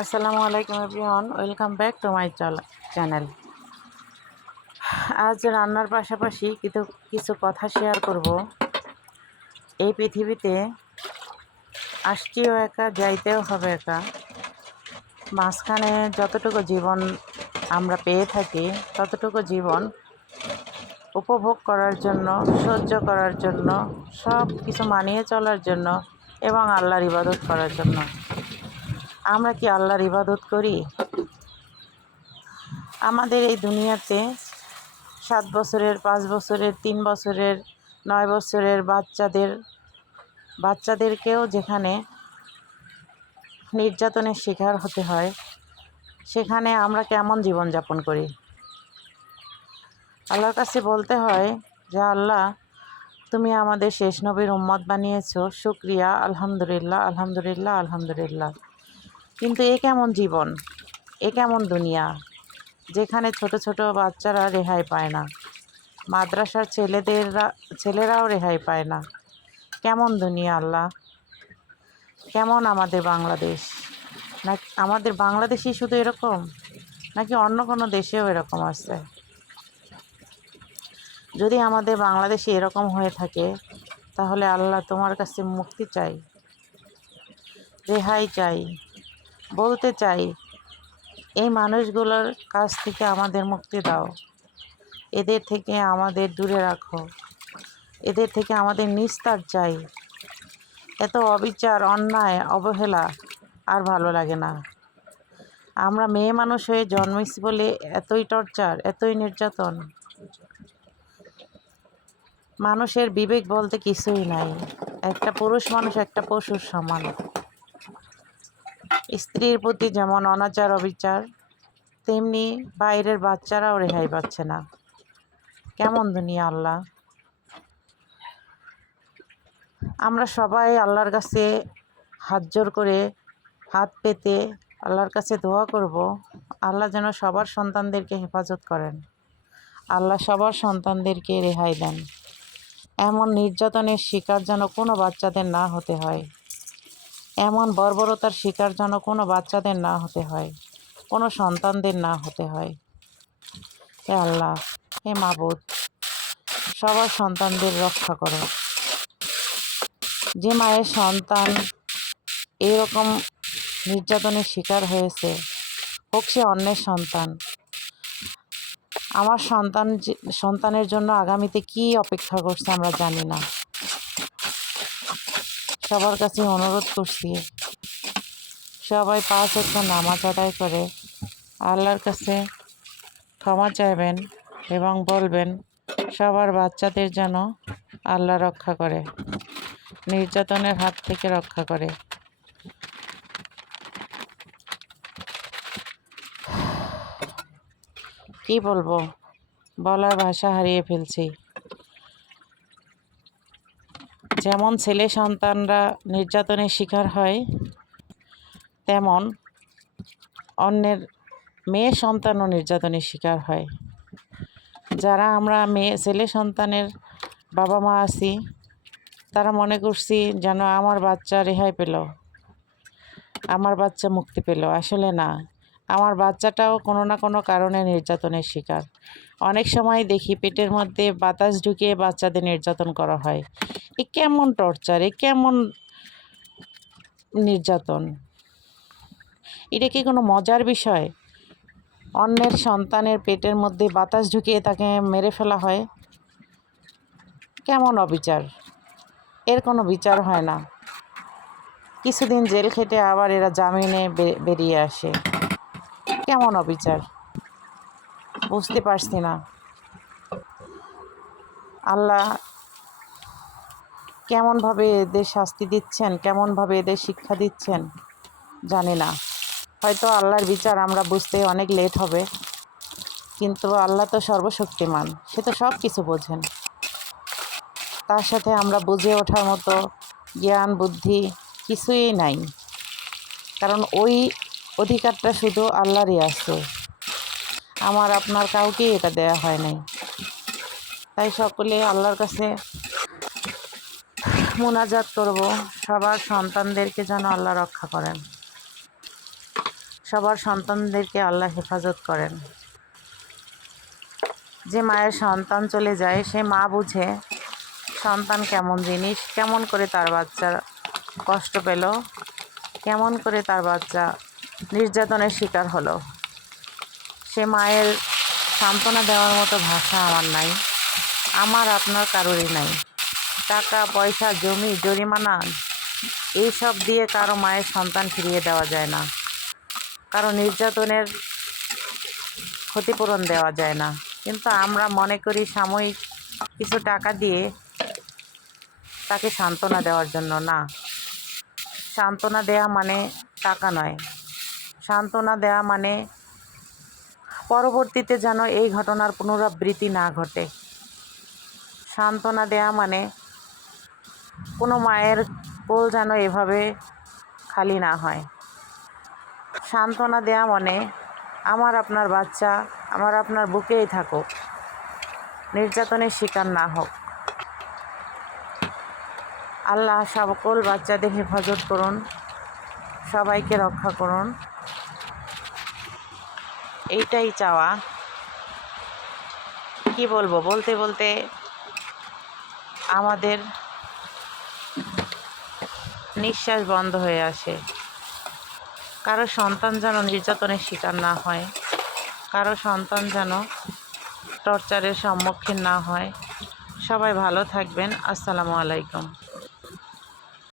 আসসালামু আলাইকুম everyone, welcome back to my channel. আজ রান্নার পাশাপাশি কিছু কথা শেয়ার করব। এই পৃথিবীতে আসছিও একা, যাইতেও হবে একা। মাঝখানে যতটুকু জীবন আমরা পেয়ে থাকি ততটুকু জীবন উপভোগ করার জন্য, সহ্য করার জন্য, সব কিছু মানিয়ে চলার জন্য এবং আল্লাহর ইবাদত করার জন্য। আমরা কি আল্লাহর ইবাদত করি? আমাদের এই দুনিয়াতে 7 বছরের, 5 বছরের, 3 বছরের, 9 বছরের বাচ্চাদেরকেও যেখানে নির্যাতনের শিকার হতে হয়, সেখানে আমরা কেমন জীবনযাপন করি? আল্লাহর কাছে বলতে হয় যে, আল্লাহ, তুমি আমাদের শেষ নবীর উম্মত বানিয়েছো, শুকরিয়া, আলহামদুলিল্লাহ, আলহামদুলিল্লাহ, আলহামদুলিল্লাহ। কিন্তু এ কেমন জীবন, এ কেমন দুনিয়া, যেখানে ছোট ছোট বাচ্চারা রেহাই পায় না, মাদ্রাসার ছেলেরাও রেহাই পায় না। কেমন দুনিয়া আল্লাহ? কেমন আমাদের বাংলাদেশ? না আমাদের বাংলাদেশই শুধু এরকম, নাকি অন্য কোনো দেশেও এরকম আছে? যদি আমাদের বাংলাদেশে এরকম হয়ে থাকে, তাহলে আল্লাহ তোমার কাছে মুক্তি চাই, রেহাই চাই, বলতে চাই, এই মানুষগুলোর কাছ থেকে আমাদের মুক্তি দাও, এদের থেকে আমাদের দূরে রাখো, এদের থেকে আমাদের নিস্তার চাই। এত অবিচার, অন্যায়, অবহেলা আর ভালো লাগে না। আমরা মেয়ে মানুষ হয়ে জন্মেছি বলে এতই টর্চার, এতই নির্যাতন। মানুষের বিবেক বলতে কিছুই নাই। একটা পুরুষ মানুষ একটা পশুর সমান। স্ত্রীর প্রতি যেমন অনাচার, অবিচার, তেমনি বাইরের বাচ্চারাও রেহাই পাচ্ছে না। কেমন দুনিয়া আল্লাহ? আমরা সবাই আল্লাহর কাছে হাত জোর করে, হাত পেতে আল্লাহর কাছে দোয়া করব, আল্লাহ যেন সবার সন্তানদেরকে হেফাজত করেন, আল্লাহ সবার সন্তানদেরকে রেহাই দেন। এমন নির্যাতনের শিকার যেন কোনো বাচ্চাদের না হতে হয়, এমন বর্বরতার শিকার যেন কোনো বাচ্চাদের না হতে হয়, কোনো সন্তানদের না হতে হয়। হে আল্লাহ, হে মাবুদ, সবার সন্তানদের রক্ষা করো। যে মায়ের সন্তান এরকম নির্যাতনের শিকার হয়েছে, হোক সে অন্যের সন্তান, আমার সন্তানের জন্য আগামীতে কি অপেক্ষা করছে আমরা জানি না। সবার কাছে অনুরোধ করছি, সবাই 5 ওয়াক্ত নামাজ আদায় করে আল্লাহর কাছে ক্ষমা চাইবেন এবং বলবেন সবার বাচ্চাদের যেন আল্লাহ রক্ষা করে, নির্যাতনের হাত থেকে রক্ষা করে। কি বলবো, বলার ভাষা হারিয়ে ফেলছি। যেমন ছেলে সন্তানরা নির্যাতনের শিকার হয়, তেমন অন্যের মেয়ে সন্তানও নির্যাতনের শিকার হয়। যারা আমরা ছেলে সন্তানের বাবা মা আছি, তারা মনে করছি যেন আমার বাচ্চা রেহাই পেল, আমার বাচ্চা মুক্তি পেল। আসলে না, আমার বাচ্চাটাও কোনো না কোনো কারণে নির্যাতনের শিকার। অনেক সময় দেখি পেটের মধ্যে বাতাস ঢুকিয়ে বাচ্চাদের নির্যাতন করা হয়। এ কেমন টর্চার, এ কেমন নির্যাতন? এটা কি কোনো মজার বিষয়? অন্যের সন্তানের পেটের মধ্যে বাতাস ঢুকিয়ে তাকে মেরে ফেলা হয়। কেমন অবিচার! এর কোনো বিচার হয় না। কিছুদিন জেল খেটে আবার এরা জামিনে বেরিয়ে আসে। কেমন অবিচার! বুঝতে পারছি না। আল্লাহ কেমনভাবে এদের শাস্তি দিচ্ছেন, কেমনভাবে এদের শিক্ষা দিচ্ছেন জানি না। হয়তো আল্লাহর বিচার আমরা বুঝতে অনেক লেট হবে, কিন্তু আল্লাহ তো সর্বশক্তিমান, সে তো সব কিছু বোঝেন। তার সাথে আমরা বুঝে ওঠার মতো জ্ঞান, বুদ্ধি কিছুই নাই, কারণ ওই অধিকারটা শুধু আল্লাহরই আছে। আমার আপনার কাউকেই এটা দেয়া হয় নাই। তাই সকলে আল্লাহর কাছে মুনাজাত করব, সবার সন্তানদেরকে যেন আল্লাহ রক্ষা করেন। সবার সন্তানদেরকে আল্লাহ হেফাজত করেন। যে মায়ের সন্তান চলে যায় সে মা বুঝে সন্তান কেমন জিনিস, কেমন করে তার বাচ্চা কষ্ট পেল, কেমন করে তার বাচ্চা নির্যাতনের শিকার হলো। সে মায়ের সান্ত্বনা দেওয়ার মতো ভাষা আমার নাই, আমার আপনার কারোরই নাই। টাকা পয়সা জমি জরিমানা এইসব দিয়ে কারো মায়ের সন্তান ফিরিয়ে দেওয়া যায় না, কারো নির্যাতনের ক্ষতিপূরণ দেওয়া যায় না। কিন্তু আমরা মনে করি সাময়িক কিছু টাকা দিয়ে তাকে সান্ত্বনা দেওয়ার জন্য। না, সান্ত্বনা দেওয়া মানে টাকা নয়। সান্ত্বনা দেওয়া মানে পরবর্তীতে যেন এই ঘটনার পুনরাবৃত্তি না ঘটে। সান্ত্বনা দেওয়া মানে কোনো মায়ের কোল যেন এভাবে খালি না হয়। সান্ত্বনা দেওয়া মানে আমার আপনার বাচ্চা আমার আপনার বুকেই থাকুক, নির্যাতনের শিকার না হোক। আল্লাহ সকল বাচ্চাদের হেফাজত করুন, সবাইকে রক্ষা করুন, এইটাই চাওয়া। কি বলবো, বলতে বলতে আমাদের নিঃশ্বাস বন্ধ হয়ে আসে। কারো সন্তান যেন নির্যাতনের শিকার না হয়, কারো সন্তান যেন টর্চারের সম্মুখীন না হয়। সবাই ভালো থাকবেন। আসসালামু আলাইকুম।